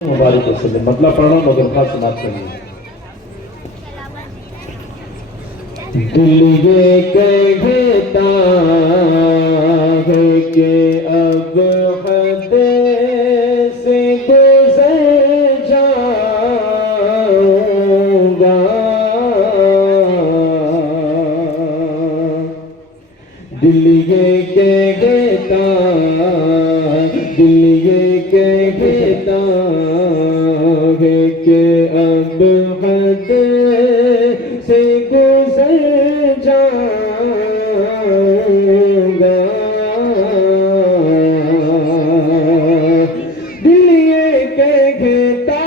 مبارک وسلم مطلب پڑھ رہا ہوں مگر خاص بات کریے. دل یہ کہتا ہے کہ اب حد سے گزر جاؤں گا. دل یہ کہتا ہے کہ اب حد سے گزر جاؤں گا. دل یہ کہتا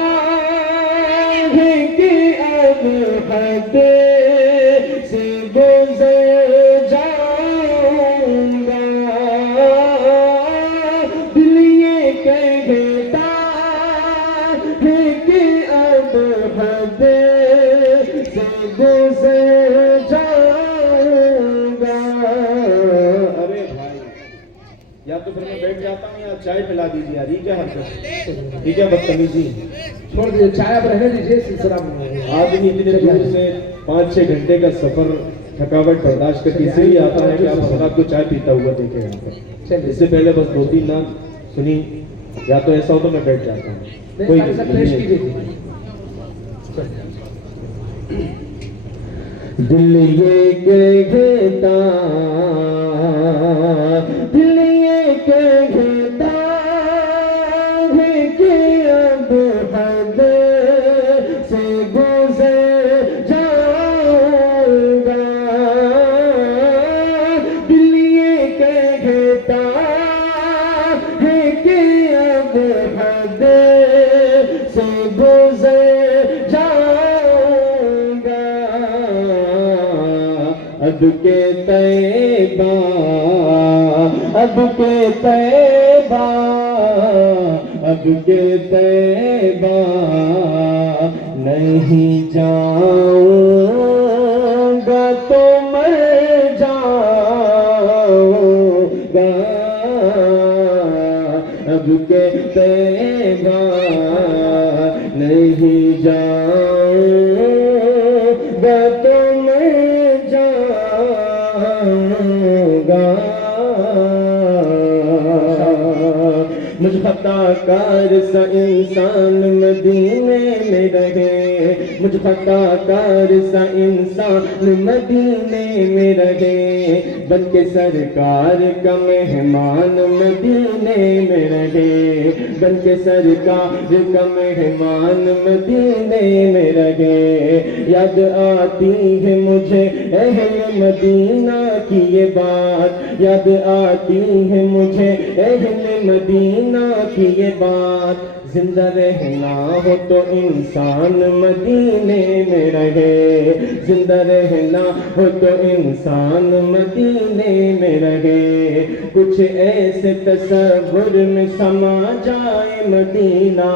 ہے کہ اب حد سے گزر جاؤں گا. دل یہ کہتا ہے کہ اب حد سے گزر جاؤں گا. ارے بھائی یا تو پھر میں بیٹھ جاتا ہوں یا چائے پلا دیجیے یار. یہ کیا حرکت، یہ کیا بدتمیزی. چھوڑ دیجیے چائے آپ رہنے دیجیے سلسلہ میں. آدمی اتنے دور سے 5-6 گھنٹے کا سفر تھکاوٹ برداشت کر کے اس لیے آتا ہے کہ آپ حضرات کو چائے پیتا ہوا دیکھیں یہاں پر. اس سے پہلے بس 2-3 نام سنی، یا تو ایسا ہو تو میں بیٹھ جاتا ہوں. کوئی دل یہ کہتا، دل یہ کہتا ہے کہ اب حد سے گزر جاؤں گا. دل یہ کہتا ہے کہ اب حد سے گزر جاؤں گا. اب کے طیبہ، اب کے طیبہ، اب کے طیبہ نہیں جاؤں گا تو مر جاؤں گا. اب کے طیبہ نہیں جاؤں گا تو مر جاؤں گا. مجھ خطا کار سا انسان مدینے میں رہے، مجھ خطا کار سا انسان مدینے میں رہے. بن کے سرکار کا مہمان مدینے میں رہے، بن کے سرکار کا مہمان مدینے میں رہے. یاد آتی ہے مجھے اہل مدینہ کی یہ بات، یاد آتی ہے مجھے اہل مدینہ کی یہ بات. زندہ رہنا ہو تو انسان مدینے میں رہے، زندہ رہنا ہو تو انسان مدینے میں رہے. کچھ ایسے تصور میں سما جائے مدینہ،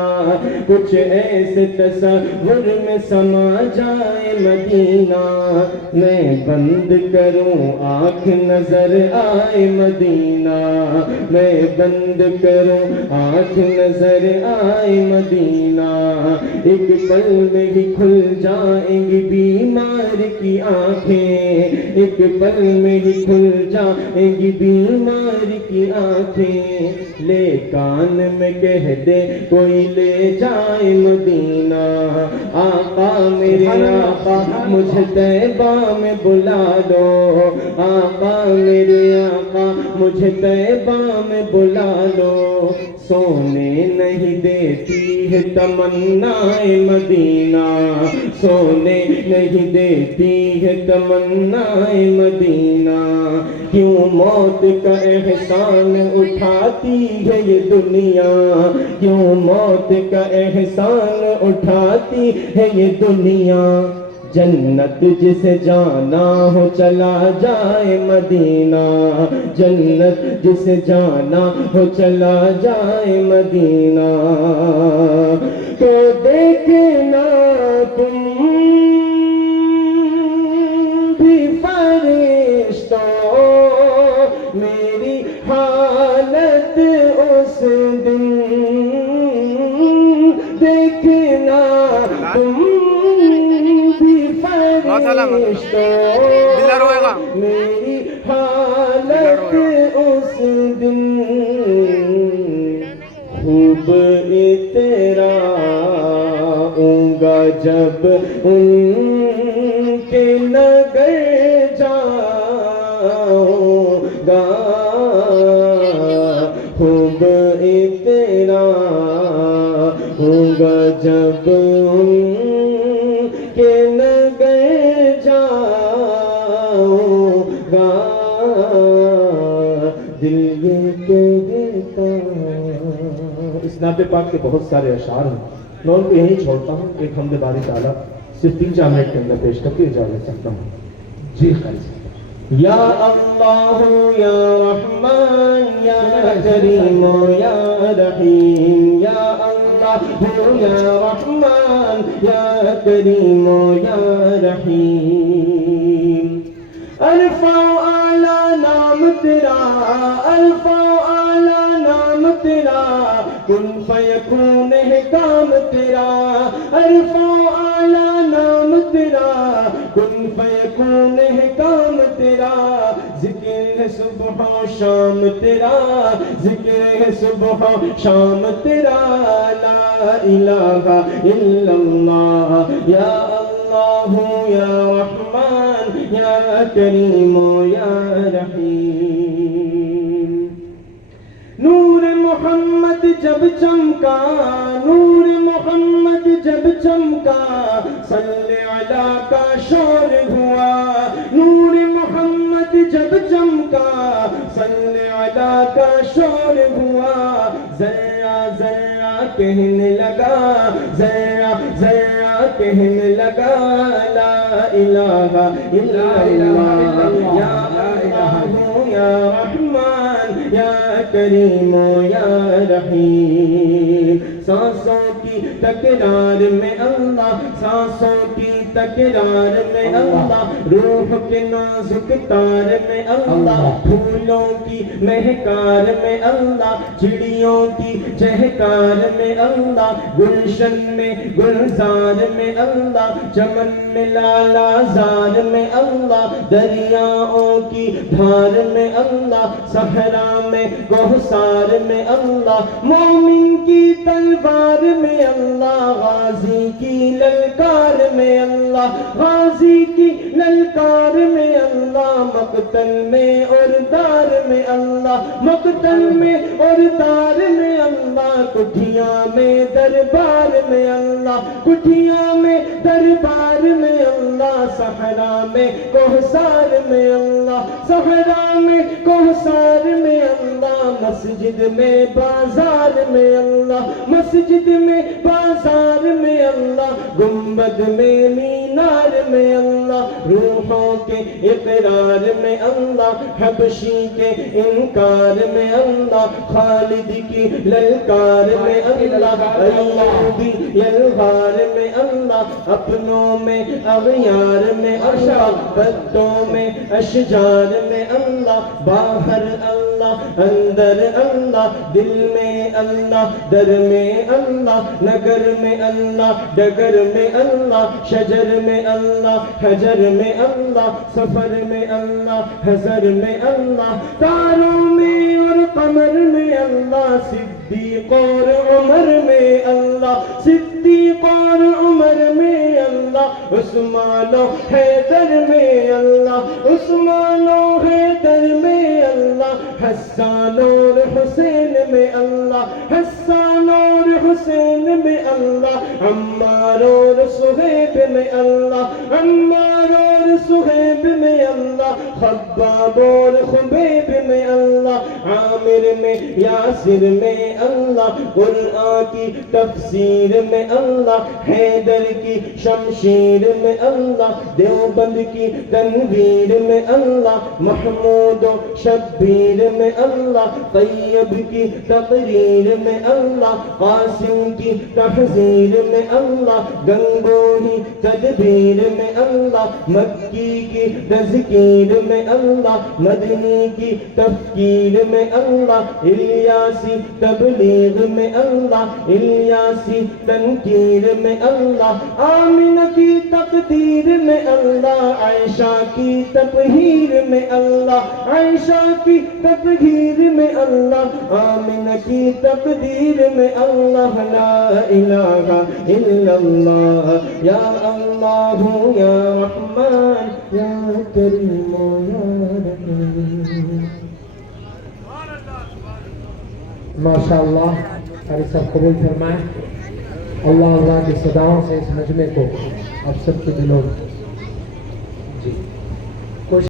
کچھ ایسے تصور میں سما جائے مدینہ. میں بند کروں آنکھ نظر آئے مدینہ، میں بند کروں آنکھ نظر آئے مدینہ. ایک پل میں ہی کھل جائیں گی بیمار کی آنکھیں، ایک پل میں ہی کھل جائیں گی بیمار کی آنکھیں. لے کان میں کہہ دے کوئی لے جائے مدینہ. آقا میرے آقا مجھے طیبہ میں بلا لو، آقا میرے آقا مجھے طیبہ میں بلا لو. سونے نہیں دیتی ہے تمنا مدینہ، سونے نہیں دیتی ہے تمنا مدینہ. کیوں موت کا احسان اٹھاتی ہے یہ دنیا، کیوں موت کا احسان اٹھاتی ہے یہ دنیا. جنت جسے جانا ہو چلا جائے مدینہ، جنت جسے جانا ہو چلا جائے مدینہ. تو دیکھنا تم بھی فرشتوں میری حالت اس دن دیکھنا تم بھی فرشتوں میری حالت اس دن خوب اتراؤں گا جب ان کے نگر جاؤں گا خوب اتراؤں گا جب ان کے نگر جاؤں گا دل یہ کہتا. اس نعت پاک کے بہت سارے اشعار ہیں، میں ان کو یہیں چھوڑتا ہوں. ایک حمد باری تعالیٰ صرف 3-4 منٹ کے اندر پیش کر کے اجازت چاہتا ہوں. جی خیر سے یا اللہ یا رحمان یا کریم یا رحیم یا اللہ یا رحمان یا کریم یا رحیم. الفا اعلیٰ نام تیرا، الفا اعلیٰ نام تیرا، کن فیکون ہے کام تیرا. الفا اعلیٰ نام تیرا، کن فیکون ہے کام تیرا. ذکر ہے صبح و شام تیرا، ذکر ہے صبح و شام تیرا. لا الہ الا اللہ یا اللہ یا رحمان یا کریم یا رحیم. نور محمد جب چمکا، نور محمد جب چمکا، صلی علی کا شور ہوا. نور محمد جب چمکا، صلی علی کا شور ہوا. ذرا ذرا کہنے لگا، ذرا ذرا کہنے لگا لا الہ الا اللہ یا اللہ یا رحمان یا کریم یا رحیم. سانسوں کی تکرار میں اللہ، سانسوں کی تکرار میں اللہ، روح کے نازک تار میں اللہ، پھولوں کی مہکار میں اللہ، چڑیوں کی چہکار میں اللہ، گلشن میں گلزار میں اللہ، چمن میں لالا زار میں اللہ، دریاؤں کی دھار میں اللہ، صحرا میں کوثار میں اللہ، مومن کی تلوار میں اللہ، غازی کی للکار میں اللہ، غازی کی للکار میں اللہ، مقتل میں اور دار میں اللہ، مقتل میں اور دار میں اللہ، کٹھیاں میں دربار میں اللہ، کٹھیاں میں دربار میں اللہ، صحرا میں کوثار میں اللہ، صحرا میں کوثار میں اللہ، مسجد میں بازار میں اللہ، مسجد میں بازار میں اللہ، گنبد میں مینار میں اللہ، روحوں کے اقرار میں اللہ، حبشی کے انکار میں اللہ، خالد کی للکار میں اللہ، ایوبی یلغار میں اللہ، اپنوں میں اغیار میں اللہ، بدوں میں اشجار میں اللہ، باہر اللہ اندر اللہ، دل میں اللہ در میں اللہ، نگر میں اللہ ڈگر میں اللہ، شجر میں اللہ حجر میں اللہ، سفر میں اللہ حضر میں اللہ، تاروں میں اور قمر میں اللہ، صدیق اور عمر میں اللہ، صدیق اور عمر میں اللہ، عثمان و حیدر میں اللہ، عثمان و حیدر میں اللہ، حسان اور حسین میں اللہ، حسان اور حسین میں اللہ، عمار اور صہیب میں اللہ، عمار اور صہیب میں اللہ، خباب اور خبیب میں اللہ، عامر میں یاسر میں اللہ، قرآن کی تفسیر میں اللہ، حیدر کی شمشیر میں اللہ، دیوبند کی تنویر میں اللہ، محمود و شبیر میں اللہ، طیب کی تقریر میں اللہ، قاسم کی تحذیر میں اللہ، گنگوہی تدبیر میں اللہ، مکی کی تذکیر میں اللہ، مدنی کی تفکیر میں اللہ، الیاسی تبلیغ میں اللہ، الیاسی تنکیر میں اللہ، آمنہ کی تقدیر میں اللہ، عائشہ کی تطہیر میں اللہ، عائشہ کی تطہیر میں اللہ، آمنہ کی تقدیر میں اللہ، لا الہ الا اللہ، یا اللہ یا رحمان یا کریم یا رحیم۔ ماشاءاللہ قاری صاحب قبول فرمائیں۔ اللہ اللہ کی صداؤں سے اس مجمع کو آپ سب کے دلوں